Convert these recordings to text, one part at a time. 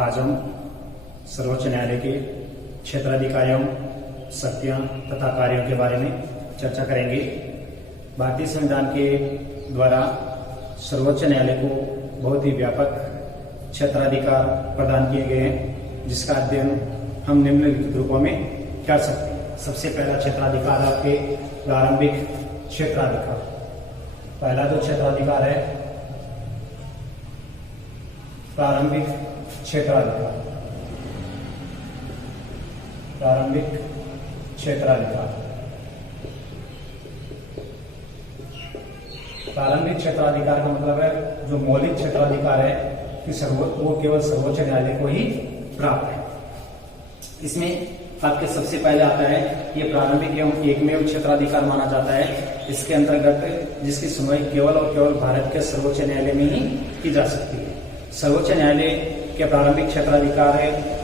आज हम सर्वोच्च न्यायालय के क्षेत्राधिकारियों, शक्तियां तथा कार्यों के बारे में चर्चा करेंगे। भारतीय संविधान के द्वारा सर्वोच्च न्यायालय को बहुत ही व्यापक क्षेत्राधिकार प्रदान किए गए हैं, जिसका अध्ययन हम निम्नलिखित रूपों में कर सकते हैं। सबसे पहला क्षेत्राधिकार है आपके प्रारंभिक क्षेत्राधिकार। पहला जो क्षेत्राधिकार है प्रारंभिक क्षेत्राधिकार। प्रारंभिक क्षेत्राधिकार। प्रारंभिक क्षेत्राधिकार का मतलब है जो मौलिक क्षेत्राधिकार है कि वो केवल सर्वोच्च न्यायालय को ही प्राप्त है। इसमें आपके सबसे पहले आता है ये प्रारंभिक एवं एकमेव क्षेत्राधिकार माना जाता है। इसके अंतर्गत जिसकी सुनवाई केवल और केवल भारत के सर्वोच्च न्यायालय में ही की जा सकती है। सर्वोच्च न्यायालय के प्रारंभिक क्षेत्राधिकार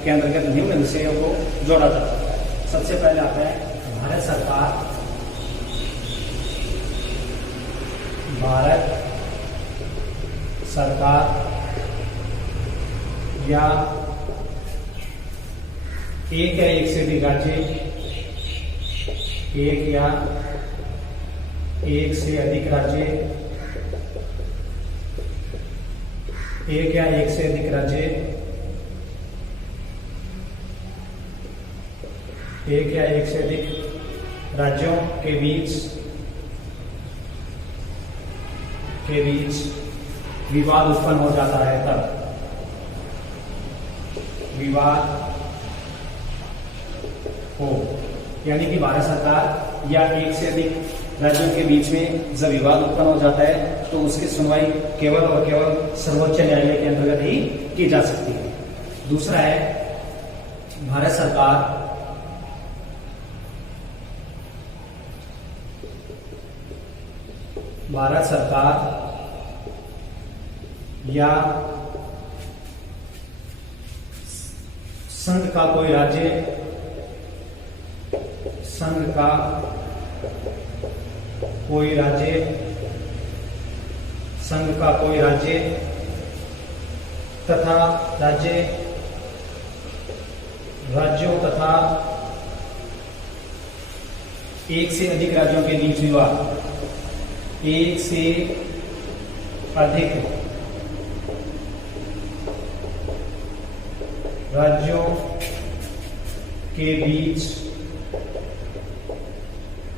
के अंतर्गत निम्न विषयों को जोड़ा जाता है। सबसे पहले आता है भारत सरकार या एक या एक से अधिक राज्य, एक या एक से अधिक राज्य, एक या एक से अधिक राज्य, एक या एक से अधिक राज्यों के बीच विवाद उत्पन्न हो जाता है, तब विवाद हो, यानी कि भारत सरकार या एक से अधिक राज्यों के बीच में जब विवाद उत्पन्न हो जाता है तो उसकी सुनवाई केवल और केवल सर्वोच्च न्यायालय के अंतर्गत ही की जा सकती है। दूसरा है भारत सरकार या संघ का कोई राज्य, संघ का कोई राज्य तथा राज्यों तथा एक से अधिक राज्यों के बीच विवाद, एक से अधिक राज्यों के बीच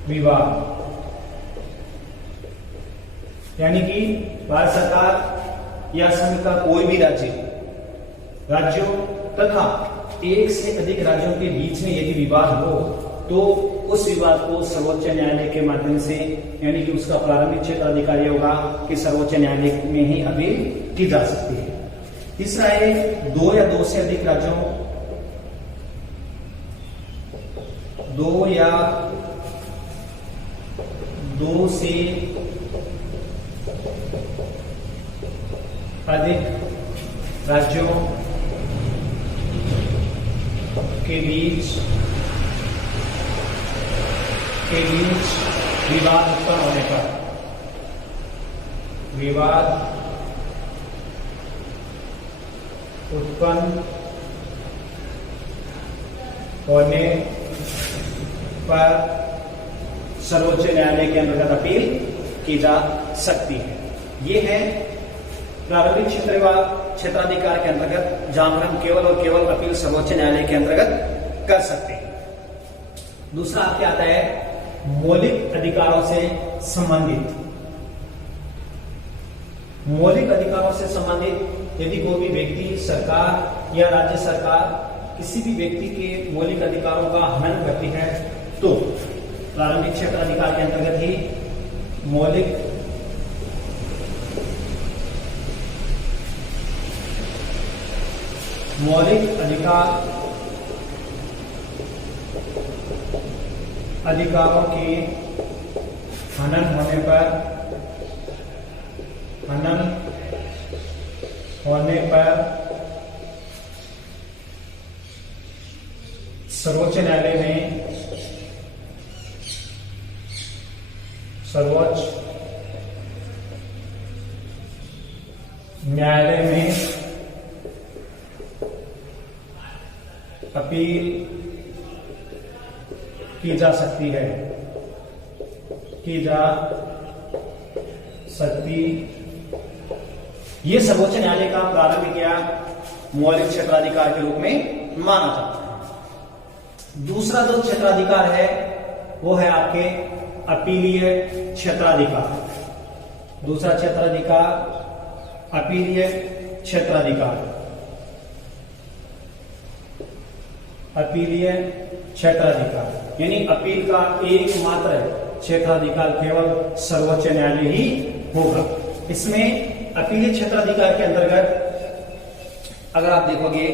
विवाद, यानी कि भारत सरकार या संघ का कोई भी राज्यों तथा एक से अधिक राज्यों के बीच में यदि विवाद हो तो उस विवाद को सर्वोच्च न्यायालय के माध्यम से, यानी कि उसका प्रारंभिक क्षेत्राधिकार होगा कि सर्वोच्च न्यायालय में ही अपील की जा सकती है। तीसरा है दो या दो से अधिक राज्यों, दो या दो से अधिक राज्यों के बीच विवाद उत्पन्न होने पर सर्वोच्च न्यायालय के अंतर्गत अपील की जा सकती है। ये है प्रारंभिक क्षेत्राधिकार के अंतर्गत जहां पर हम केवल और केवल अपील सर्वोच्च न्यायालय के अंतर्गत कर सकते हैं। दूसरा आपके आता है मौलिक अधिकारों से संबंधित। मौलिक अधिकारों से संबंधित यदि कोई भी व्यक्ति, सरकार या राज्य सरकार किसी भी व्यक्ति के मौलिक अधिकारों का हनन करती है तो प्रारंभिक क्षेत्राधिकार के अंतर्गत ही मौलिक अधिकारों के हनन होने पर सर्वोच्च न्यायालय में अपील की जा सकती है, की जा सकती। ये सर्वोच्च न्यायालय का प्रारंभिक या मौलिक क्षेत्राधिकार के रूप में माना जाता है। दूसरा जो क्षेत्राधिकार है वो है आपके अपीलीय क्षेत्राधिकार। दूसरा क्षेत्राधिकार अपीलीय क्षेत्राधिकार। अपीलीय क्षेत्राधिकार यानी अपील का एकमात्र क्षेत्राधिकार केवल सर्वोच्च न्यायालय ही होगा। इसमें अपीलीय क्षेत्राधिकार के अंतर्गत अगर आप देखोगे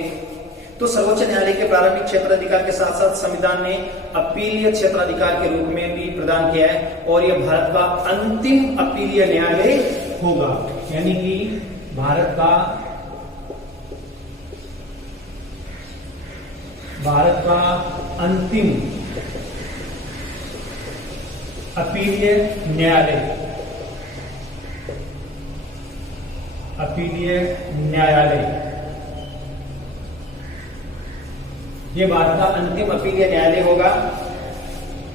तो सर्वोच्च न्यायालय के प्रारंभिक क्षेत्राधिकार के साथ साथ संविधान ने अपीलीय क्षेत्राधिकार के रूप में भी प्रदान किया है और यह भारत का अंतिम अपीलीय न्यायालय होगा। यानी कि भारत का अंतिम अपीलीय न्यायालय, अपीलीय न्यायालय, ये भारत का अंतिम अपीलीय न्यायालय होगा।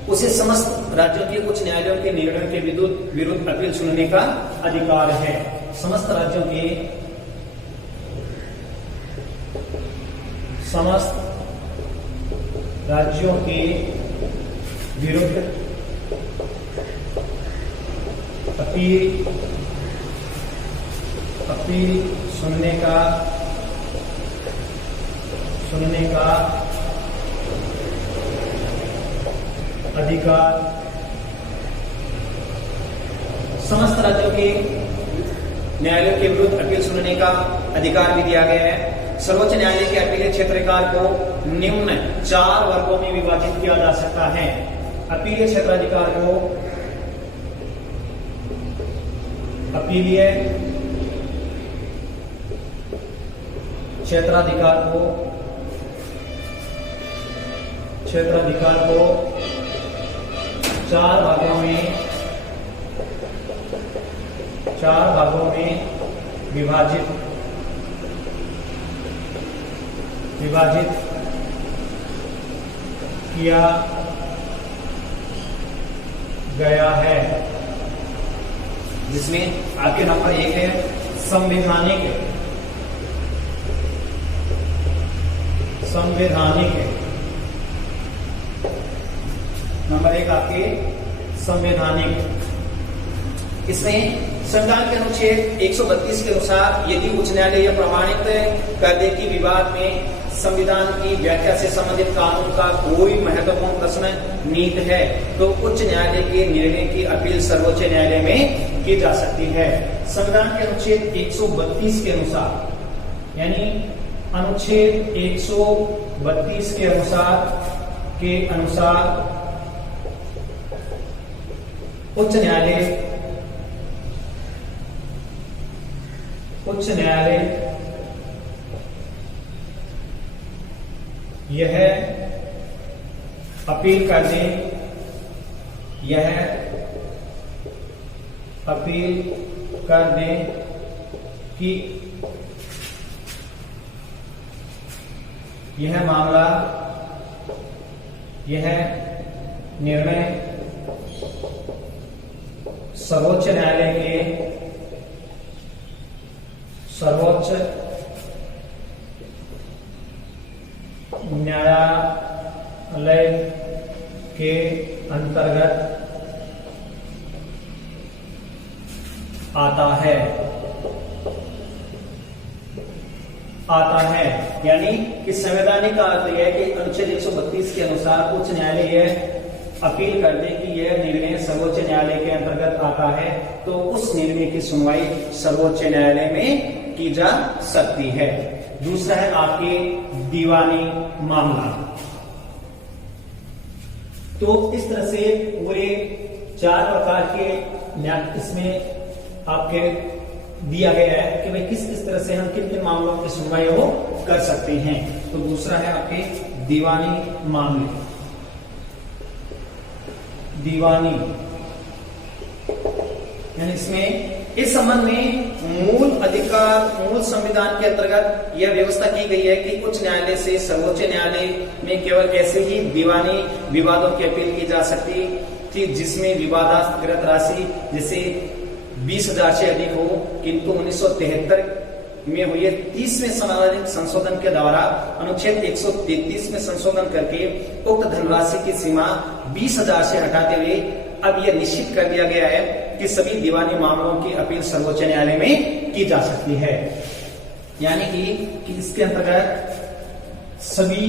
उसे समस्त राज्यों के कुछ न्यायालयों के निर्णयों के विरुद्ध अपील सुनने का अधिकार है। समस्त राज्यों के विरुद्ध अपील सुनने का अधिकार समस्त राज्यों के न्यायालयों के विरुद्ध अपील सुनने का अधिकार भी दिया गया है। सर्वोच्च न्यायालय के अपीलीय क्षेत्राधिकार को निम्न 4 वर्गों में विभाजित किया जा सकता है। अपीलीय क्षेत्राधिकार को अपीलीय क्षेत्राधिकार को 4 भागों में विभाजित किया गया है, जिसमें आपके नंबर 1 है संवैधानिक नंबर 1 आपके संवैधानिक। इसमें संविधान के अनुच्छेद 132 के अनुसार यदि उच्च न्यायालय यह प्रमाणित कर दे कि विवाद में संविधान की व्याख्या से संबंधित कानून का कोई महत्वपूर्ण प्रश्न नीत है तो उच्च न्यायालय के निर्णय की अपील सर्वोच्च न्यायालय में की जा सकती है। संविधान के अनुच्छेद 132 के अनुसार यानी अनुच्छेद 132 के अनुसार उच्च न्यायालय यह अपील कर दे कि यह मामला, यह निर्णय सर्वोच्च न्यायालय के अंतर्गत आता है। यानी कि संवैधानिक का अर्थ यह है कि अनुच्छेद 132 के अनुसार उच्च न्यायालय यह अपील कर दे कि यह निर्णय सर्वोच्च न्यायालय के अंतर्गत आता है तो उस निर्णय की सुनवाई सर्वोच्च न्यायालय में की जा सकती है। दूसरा है आपके दीवानी मामला। तो इस तरह से पूरे 4 प्रकार के इसमें आपके दिया गया है कि भाई किस तरह से हम किन मामलों की सुनवाई वो कर सकते हैं। तो दूसरा है आपके दीवानी मामले। यानी इसमें इस संबंध में मूल संविधान के अंतर्गत यह व्यवस्था की गई है कि उच्च न्यायालय से सर्वोच्च न्यायालय में केवल ऐसे ही दीवानी विवादों की अपील की जा सकती थी जिसमें विवादास्पद राशि जैसे 20,000 से अधिक हो, किंतु 1973 में हुए 30वें संवैधानिक संशोधन के द्वारा अनुच्छेद 133 में संशोधन करके उक्त धनराशि की सीमा 20,000 से हटाते हुए अब यह निश्चित कर दिया गया है कि सभी दीवानी मामलों की अपील सर्वोच्च न्यायालय में की जा सकती है। यानी कि इसके अंतर्गत सभी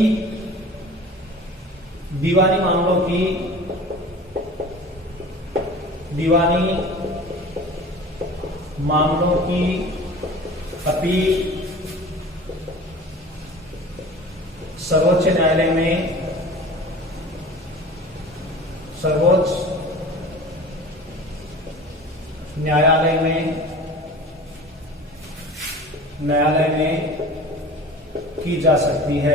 दीवानी मामलों की अपील सर्वोच्च न्यायालय में की जा सकती है।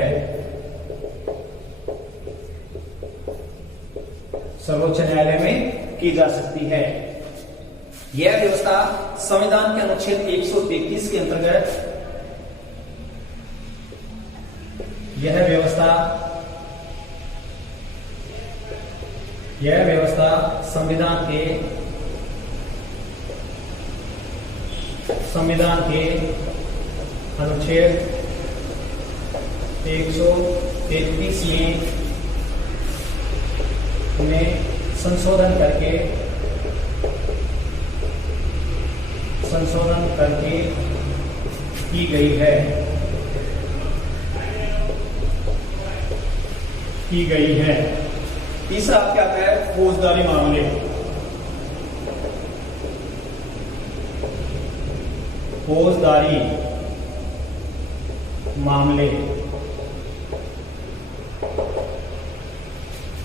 सर्वोच्च न्यायालय में की जा सकती है। यह व्यवस्था संविधान के अनुच्छेद 133 के अंतर्गत यह व्यवस्था संविधान के अनुच्छेद 133 में संशोधन करके की गई है। तीसरा क्या है? फौजदारी मामले।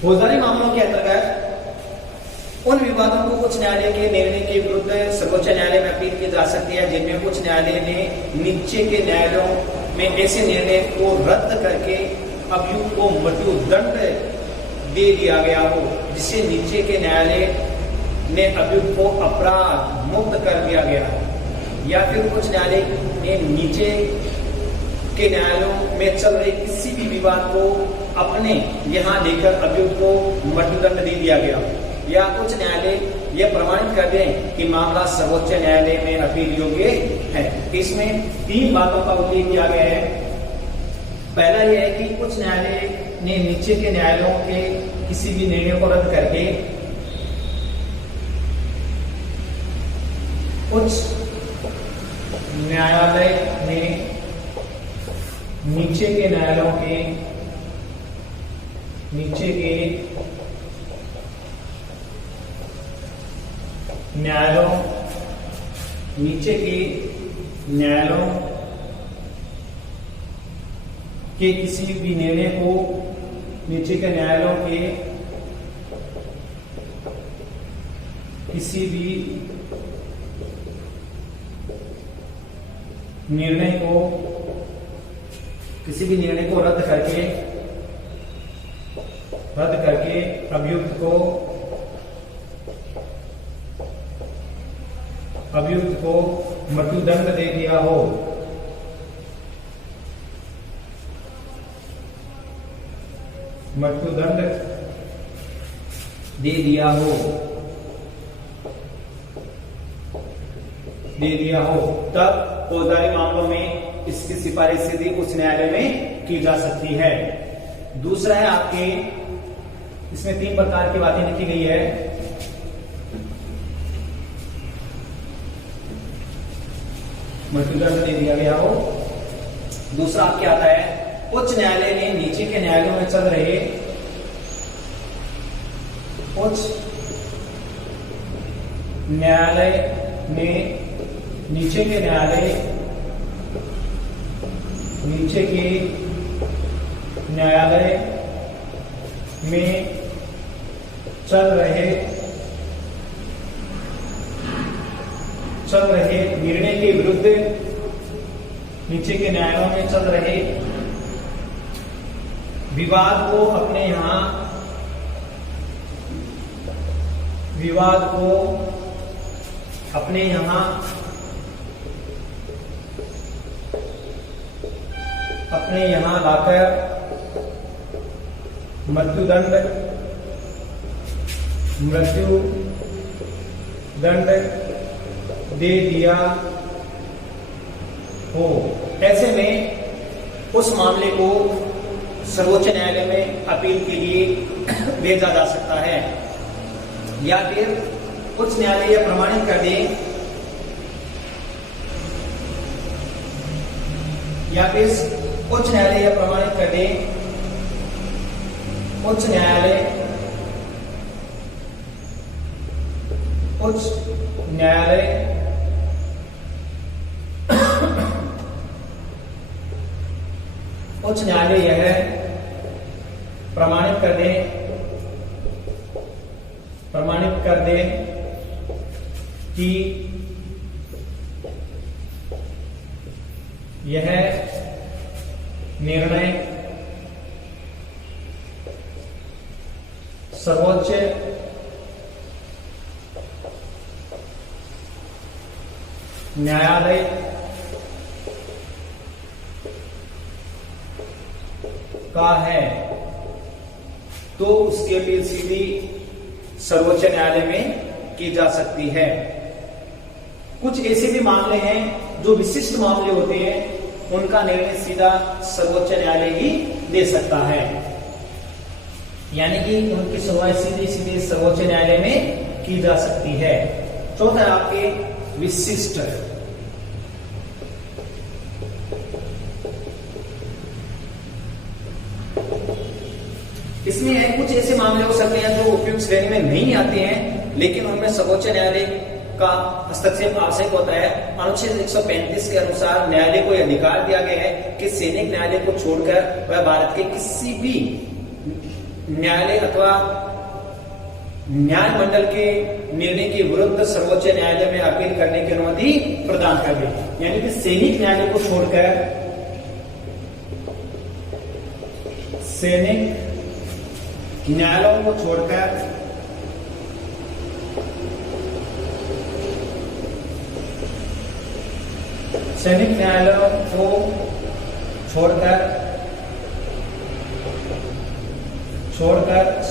फौजदारी मामलों के अंतर्गत उन विवादों को उच्च न्यायालय के निर्णय के विरुद्ध सर्वोच्च न्यायालय में अपील की जा सकती है जिनमें उच्च न्यायालय ने नीचे के न्यायालयों में ऐसे निर्णय को रद्द करके अभियुक्त को मृत्युदंड दे दिया गया हो, जिससे नीचे के न्यायालय ने अभियुक्त को अपराध मुक्त कर दिया गया हो, या फिर उच्च न्यायालय ने नीचे के न्यायालयों में चल रहे किसी भी विवाद को अपने यहाँ लेकर अभियुक्त को मृत्युदंड दे दिया गया, या उच्च न्यायालय यह प्रमाणित कर दें कि मामला सर्वोच्च न्यायालय में अपील योग्य है। इसमें 3 बातों का उल्लेख किया गया है। पहला यह है कि उच्च न्यायालय ने नीचे के न्यायालयों के किसी भी निर्णय को रद्द करके उच्च न्यायालय ने नीचे के न्यायालयों के किसी भी निर्णय को नीचे के न्यायालयों के किसी भी निर्णय को रद्द करके अभियुक्त को मृत्युदंड दे दिया हो, तब फौजदारी मामलों में इसकी सिफारिश सीधी उच्च न्यायालय में की जा सकती है। दूसरा है आपके, इसमें 3 प्रकार की बातें लिखी गई है। मृत्युदंड दे दिया गया हो। दूसरा आपके आता है, उच्च न्यायालय ने नीचे के न्यायालयों में चल रहे नीचे के न्यायालय में चल रहे निर्णय के विरुद्ध नीचे के न्यायालयों में चल रहे विवाद को अपने यहाँ लाकर मृत्युदंड दे दिया हो, ऐसे में उस मामले को सर्वोच्च न्यायालय में अपील के लिए भेजा जा सकता है, या फिर उच्च न्यायालय यह प्रमाणित कर दे, या फिर उच्च न्यायालय यह प्रमाणित कर दे, उच्च न्यायालय यह प्रमाणित कर दे कि यह निर्णय सर्वोच्च न्यायालय का है, तो उसकी अपील सीधी सर्वोच्च न्यायालय में की जा सकती है। कुछ ऐसे भी मामले हैं जो विशिष्ट मामले होते हैं, उनका निर्णय सीधा सर्वोच्च न्यायालय ही दे सकता है, यानी कि उनकी सुनवाई सीधी सर्वोच्च न्यायालय में की जा सकती है। चौथा है आपके विशिष्ट। इसमें है कुछ ऐसे मामले हो सकते हैं जो उपयुक्त श्रेणी में नहीं आते हैं, लेकिन उनमें सर्वोच्च न्यायालय का हस्तक्षेप आवश्यक होता है। अनुच्छेद 135 के अनुसार न्यायालय को यह अधिकार दिया गया है कि सैनिक न्यायालय को छोड़कर वह भारत के किसी भी न्यायालय अथवा न्याय मंडल के निर्णय के विरुद्ध सर्वोच्च न्यायालय में अपील करने की अनुमति प्रदान कर दे, यानी कि सैनिक न्यायालय को छोड़कर सैनिक न्यायालयों को छोड़कर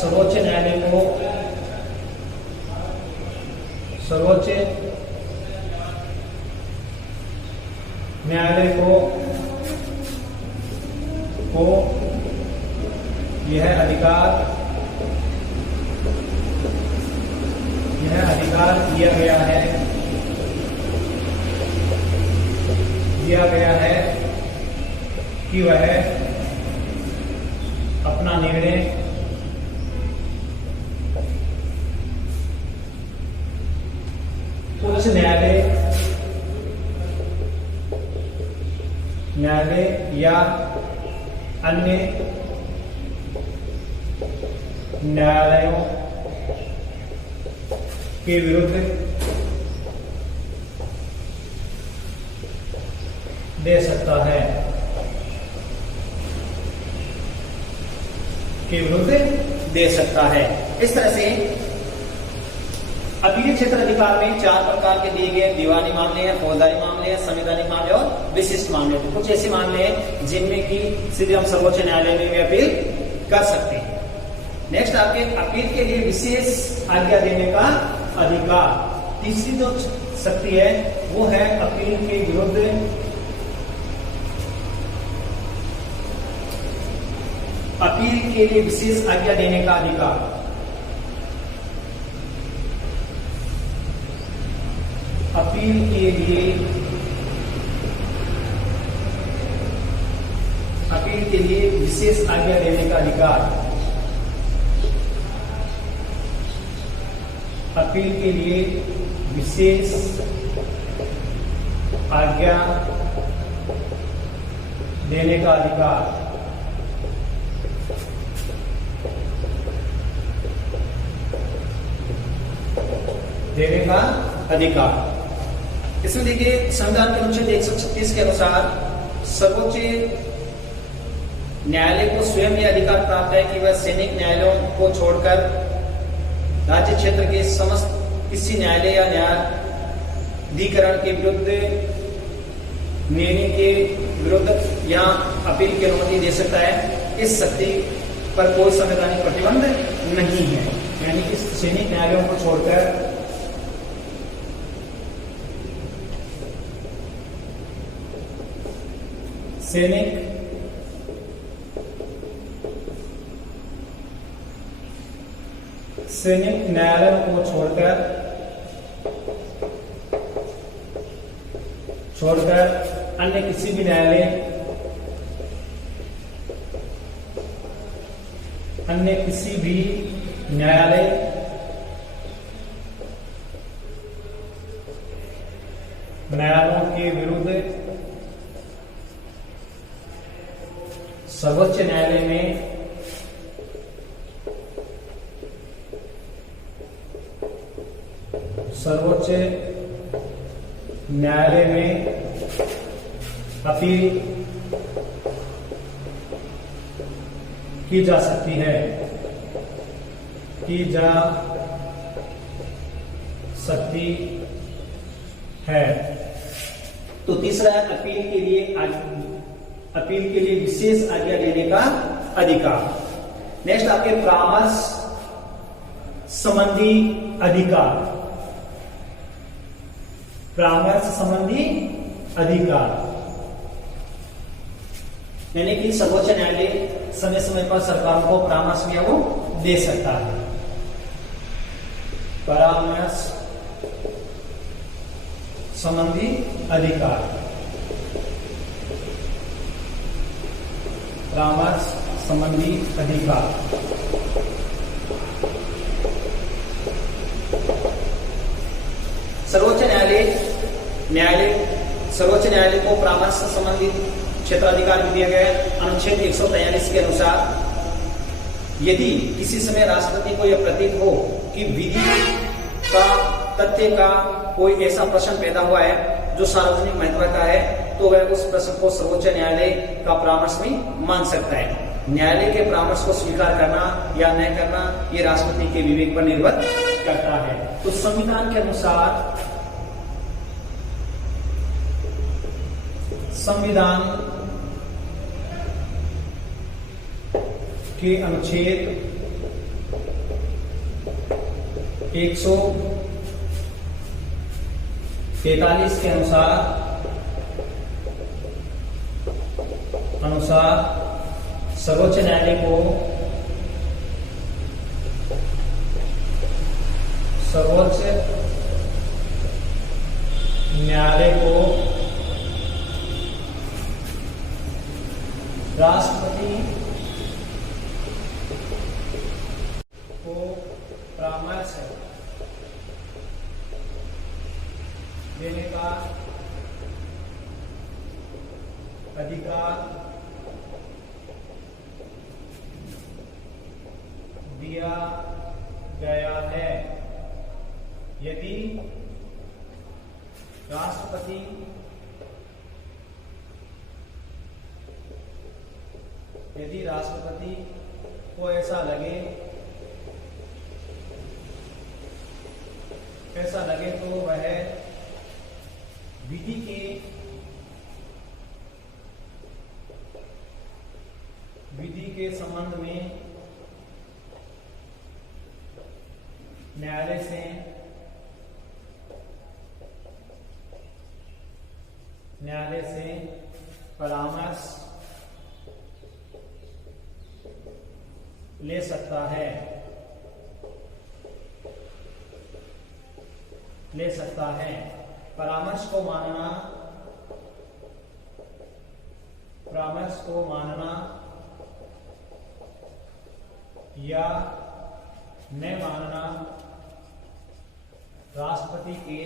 सर्वोच्च न्यायालय को यह अधिकार दिया गया है कि वह अपना निर्णय उच्च न्यायालय या अन्य न्यायालयों के विरुद्ध दे सकता है, इस तरह से अपीलीय क्षेत्र अधिकार में 4 प्रकार के दिए गए दीवानी मामले हैं, फौजदारी मामले हैं, संवैधानिक मामले और विशिष्ट मामले। तो कुछ ऐसे मामले हैं जिनमें कि सीधे हम सर्वोच्च न्यायालय में भी अपील कर सकते हैं। नेक्स्ट आपके अपील के लिए विशेष आज्ञा देने का अधिकार। तीसरी जो शक्ति है वो है अपील के विरुद्ध अपील के लिए विशेष आज्ञा देने का अधिकार। अपील के लिए विशेष आज्ञा देने का अधिकार। अपील के लिए विशेष आज्ञा देने का अधिकार। इसमें देखिए संविधान के अनुच्छेद 136 के अनुसार सर्वोच्च न्यायालय को स्वयं यह अधिकार प्राप्त है कि वह सैनिक न्यायालयों को छोड़कर राज्य क्षेत्र के समस्त किसी न्यायालय या अधिकरण के विरुद्ध, निर्णय के विरुद्ध या अपील की अनुमति दे सकता है। इस शक्ति पर कोई संवैधानिक प्रतिबंध नहीं है। यानी कि सैनिक न्यायालयों को छोड़कर सैनिक न्यायालयों को छोड़कर अन्य किसी भी न्यायालय न्यायालयों के विरुद्ध सर्वोच्च न्यायालय में अपील की जा सकती है। तो तीसरा है अपील के लिए विशेष आज्ञा देने का अधिकार। नेक्स्ट आपके परामर्श संबंधी अधिकार। यानी कि सर्वोच्च न्यायालय समय समय पर सरकारों को परामर्श भी वो दे सकता है। परामर्श संबंधी अधिकार, परामर्श संबंधी अधिकार। सर्वोच्च न्यायालय को परामर्श संबंधी क्षेत्राधिकार भी दिया गया है। अनुच्छेद 143 के अनुसार यदि किसी समय राष्ट्रपति को यह प्रतीत हो कि विधि का तथ्य का कोई ऐसा प्रश्न पैदा हुआ है जो सार्वजनिक महत्व का है, तो वह उस प्रश्न को सर्वोच्च न्यायालय का परामर्श भी मान सकता है। न्यायालय के परामर्श को स्वीकार करना या न करना ये राष्ट्रपति के विवेक पर निर्भर करता है। तो संविधान के अनुसार संविधान के अनुच्छेद 143 के अनुसार सर्वोच्च न्यायालय को राष्ट्रपति को परामर्श देने का अधिकार दिया गया है। यदि राष्ट्रपति को ऐसा लगे तो वह विधि के संबंध में न्यायालय से परामर्श ले सकता है। परामर्श को मानना या न मानना राष्ट्रपति के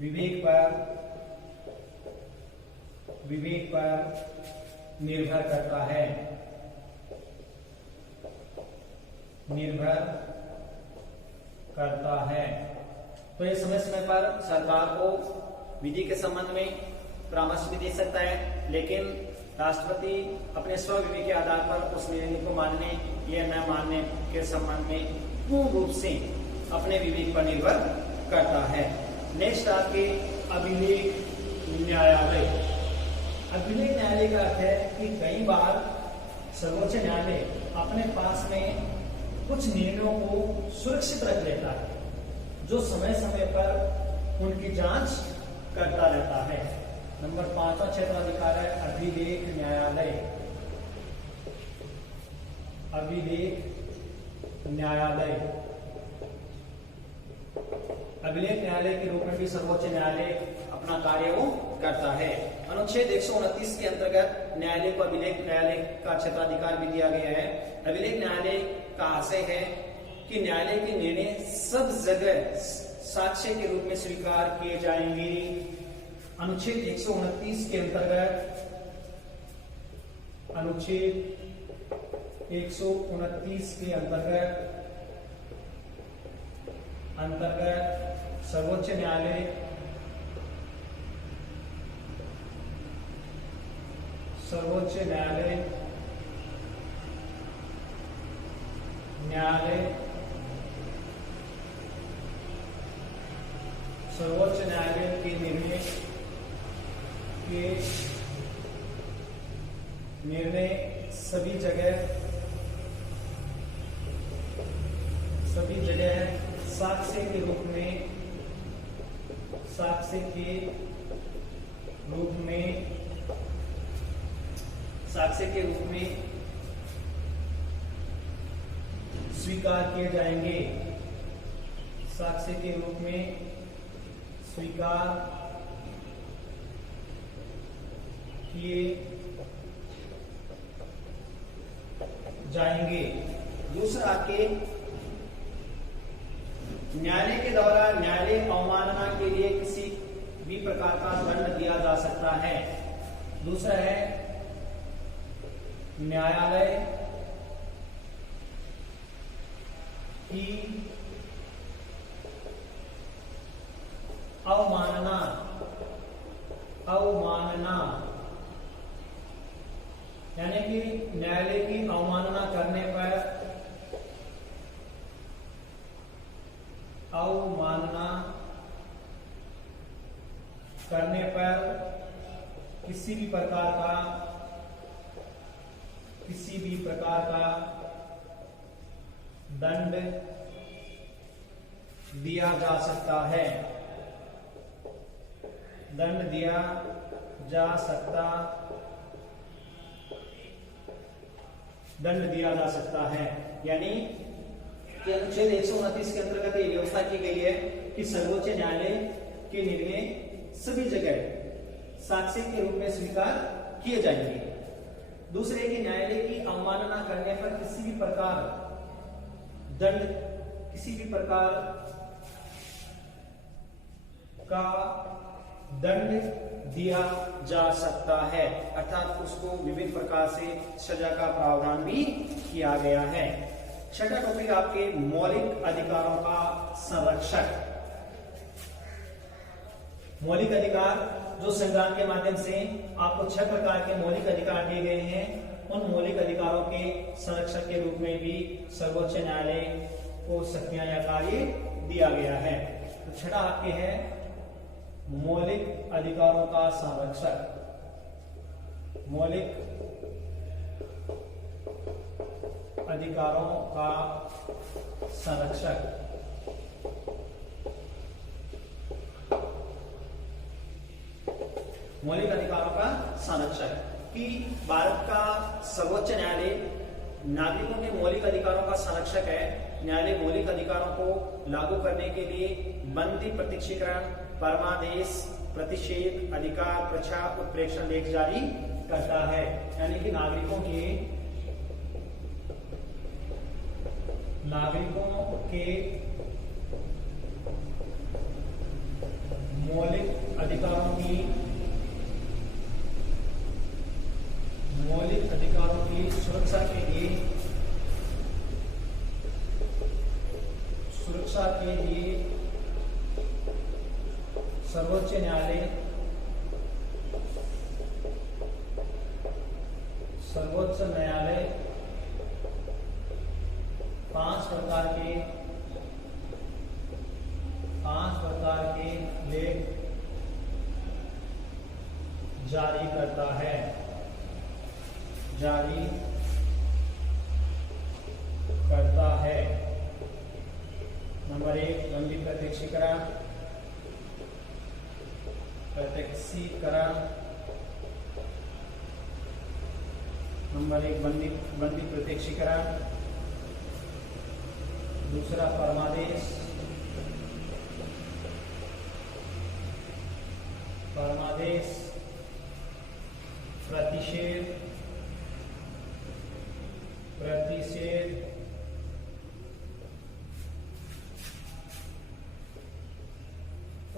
विवेक पर निर्भर करता है। तो ये समय समय पर सरकार को विधि के संबंध में परामर्श भी दे सकता है, लेकिन राष्ट्रपति अपने स्वविवेक के आधार पर उस निर्णय को मानने या न मानने के संबंध में पूर्ण रूप से अपने विवेक पर निर्भर करता है। नेक्स्ट आपके अभिलेख न्यायालय। अभिलेख न्यायालय का अर्थ है कि कई बार सर्वोच्च न्यायालय अपने पास में कुछ निर्णयों को सुरक्षित रख लेता है, जो समय समय पर उनकी जांच करता रहता है। नंबर 5वां क्षेत्राधिकार है अभिलेख न्यायालय। अभिलेख न्यायालय, अभिलेख न्यायालय के रूप में भी सर्वोच्च न्यायालय अपना कार्य वो करता है। अनुच्छेद 129 के अंतर्गत न्यायालय को अभिलेख न्यायालय का क्षेत्राधिकार भी दिया गया है। अभिलेख न्यायालय का आशय है कि न्यायालय के निर्णय सब जगह साक्ष्य के रूप में स्वीकार किए जाएंगे। अनुच्छेद 129 के अंतर्गत, अनुच्छेद 129 के अंतर्गत सर्वोच्च न्यायालय के निर्णय सभी जगह साक्ष्य के रूप में स्वीकार किए जाएंगे। साक्ष्य के रूप में स्वीकार किए जाएंगे। दूसरा के न्यायालय के द्वारा न्यायालय अवमानना के लिए किसी भी प्रकार का दंड दिया जा सकता है। दूसरा है न्यायालय की अवमानना यानी कि न्यायालय की अवमानना करने पर किसी भी प्रकार का दंड दिया जा सकता है। यानी कि अनुच्छेद 129 के अंतर्गत ये व्यवस्था की गई है कि सर्वोच्च न्यायालय के निर्णय सभी जगह साक्ष्य के रूप में स्वीकार किए जाएंगे। दूसरे की न्यायालय की अवमानना करने पर किसी भी प्रकार का दंड दिया जा सकता है, अर्थात उसको विभिन्न प्रकार से सजा का प्रावधान भी किया गया है। छठा टॉपिक आपके मौलिक अधिकारों का संरक्षक। मौलिक अधिकार जो संविधान के माध्यम से आपको 6 प्रकार के मौलिक अधिकार दिए गए हैं, उन मौलिक अधिकारों के संरक्षक के रूप में भी सर्वोच्च न्यायालय को शक्तियां या कार्य दिया गया है। तो छठा आपके है मौलिक अधिकारों का संरक्षक। मौलिक अधिकारों का संरक्षक। मौलिक अधिकारों का संरक्षक कि भारत का सर्वोच्च न्यायालय नागरिकों के मौलिक अधिकारों का संरक्षक है। न्यायालय मौलिक अधिकारों को लागू करने के लिए बंदी, प्रत्यक्षीकरण, परमादेश, प्रतिषेध, अधिकार, प्रच्छा, उत्प्रेक्षण लेख जारी करता है। यानी कि नागरिकों के मौलिक अधिकारों की सुरक्षा के लिए सर्वोच्च न्यायालय 5 प्रकार के जारी करता है, जारी करता है। नंबर 1 बंदी प्रत्यक्षीकरण, प्रत्यक्षीकरण। नंबर 1 बंदी प्रत्यक्षीकरण। दूसरा परमादेश, परमादेश। प्रतिषेध, प्रतिषेध।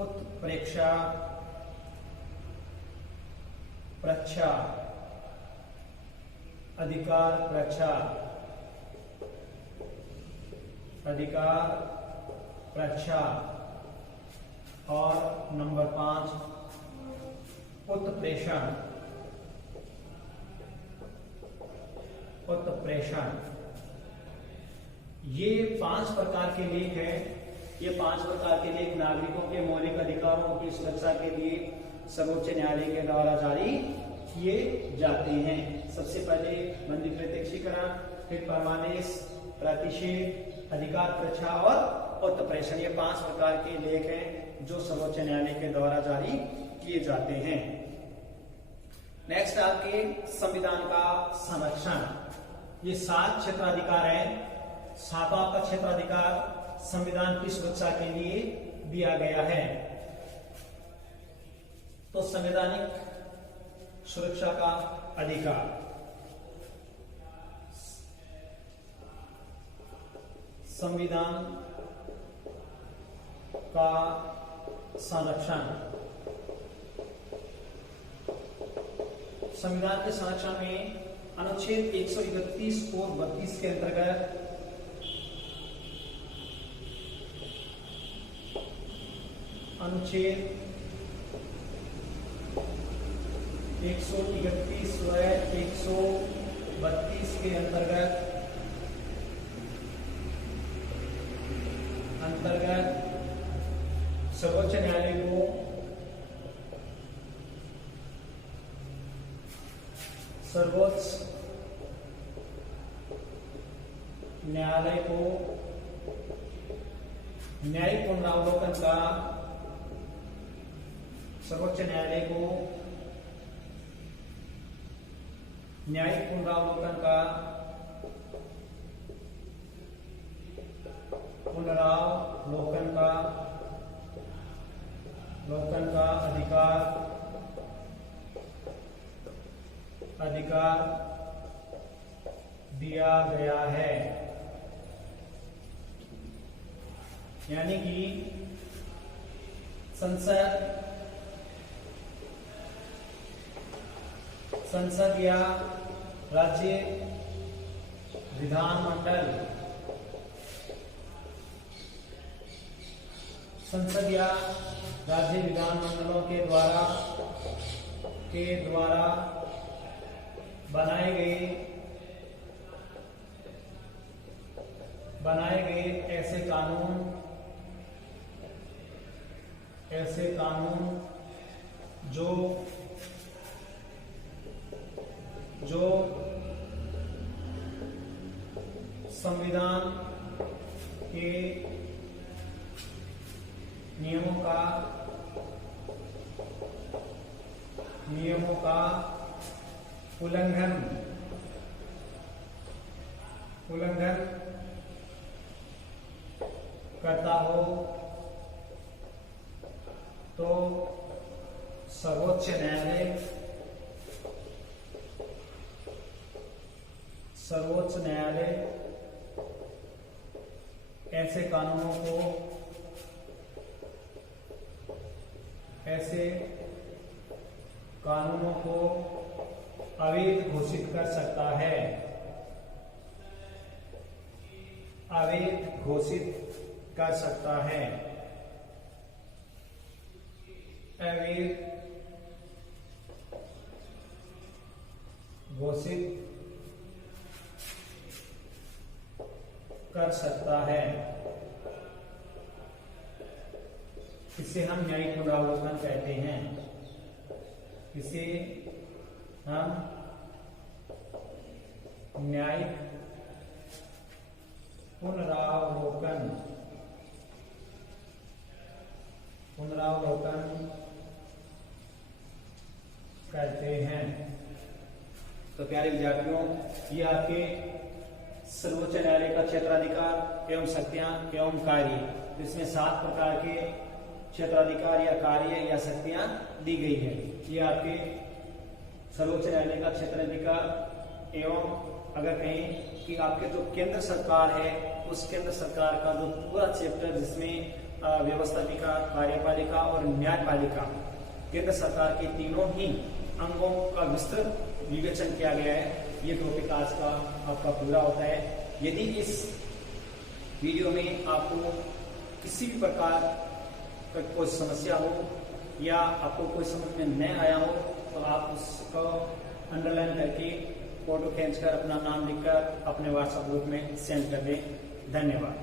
उत्प्रेक्षा, प्रच्छा। अधिकार प्रच्छा, अधिकार प्रच्छा। और नंबर 5 उत्प्रेषण, उत्प्रेषण। ये 5 प्रकार के लेख हैं। ये 5 प्रकार के लेख नागरिकों के मौलिक अधिकारों की सुरक्षा के लिए सर्वोच्च न्यायालय के द्वारा जारी किए जाते हैं। सबसे पहले बंदी प्रत्यक्षीकरण, फिर परमादेश, प्रतिषेध, अधिकार प्रच्छा और उत्प्रेषण। ये 5 प्रकार के लेख हैं जो सर्वोच्च न्यायालय के द्वारा जारी किए जाते हैं। नेक्स्ट आपके संविधान का संरक्षण। ये 7 क्षेत्राधिकार हैं। 7 आपका क्षेत्राधिकार संविधान की सुरक्षा के लिए दिया गया है। तो संवैधानिक सुरक्षा का अधिकार, संविधान का संरक्षण। संविधान के संरक्षण में अनुच्छेद 131 और 32 के अंतर्गत अनुच्छेद 131 व 132 के अंतर्गत सर्वोच्च न्यायालय को सर्वोच्च न्यायालय को न्यायिक पुनरावलोकन का सर्वोच्च न्यायालय को न्यायिक पुनरावलोकन का अधिकार दिया गया है। यानी कि संसद या राज्य विधानमंडल, संसद या राज्य विधानमंडलों के द्वारा बनाए गए ऐसे कानून जो संविधान के नियमों का उल्लंघन करता हो तो सर्वोच्च न्यायालय ऐसे कानूनों को अवैध घोषित कर सकता है। अवैध घोषित कर सकता है। अवैध घोषित कर सकता है। इसे हम न्यायिक पुनरावलोकन कहते हैं। इसे हम न्यायिक पुनरावलोकन कहते हैं। तो प्यारे विद्यार्थियों, ये आपके सर्वोच्च न्यायालय का क्षेत्राधिकार एवं शक्तियां एवं कार्य, इसमें 7 प्रकार के क्षेत्राधिकार या कार्य या शक्तियां दी गई है। ये आपके सर्वोच्च न्यायालय का क्षेत्राधिकार एवं अगर कहें कि आपके जो केंद्र सरकार है उस केंद्र सरकार का जो पूरा चैप्टर जिसमें व्यवस्थापिका, कार्यपालिका और न्यायपालिका, केंद्र सरकार के तीनों ही अंगों का विस्तृत विवेचन किया गया है। ये टॉपिक आज का आपका पूरा होता है। यदि इस वीडियो में आपको किसी भी प्रकार का कोई समस्या हो या आपको कोई समझ में नहीं आया हो तो आप उसको अंडरलाइन करके फोटो खींचकर अपना नाम लिखकर अपने व्हाट्सएप ग्रुप में सेंड कर दें। धन्यवाद।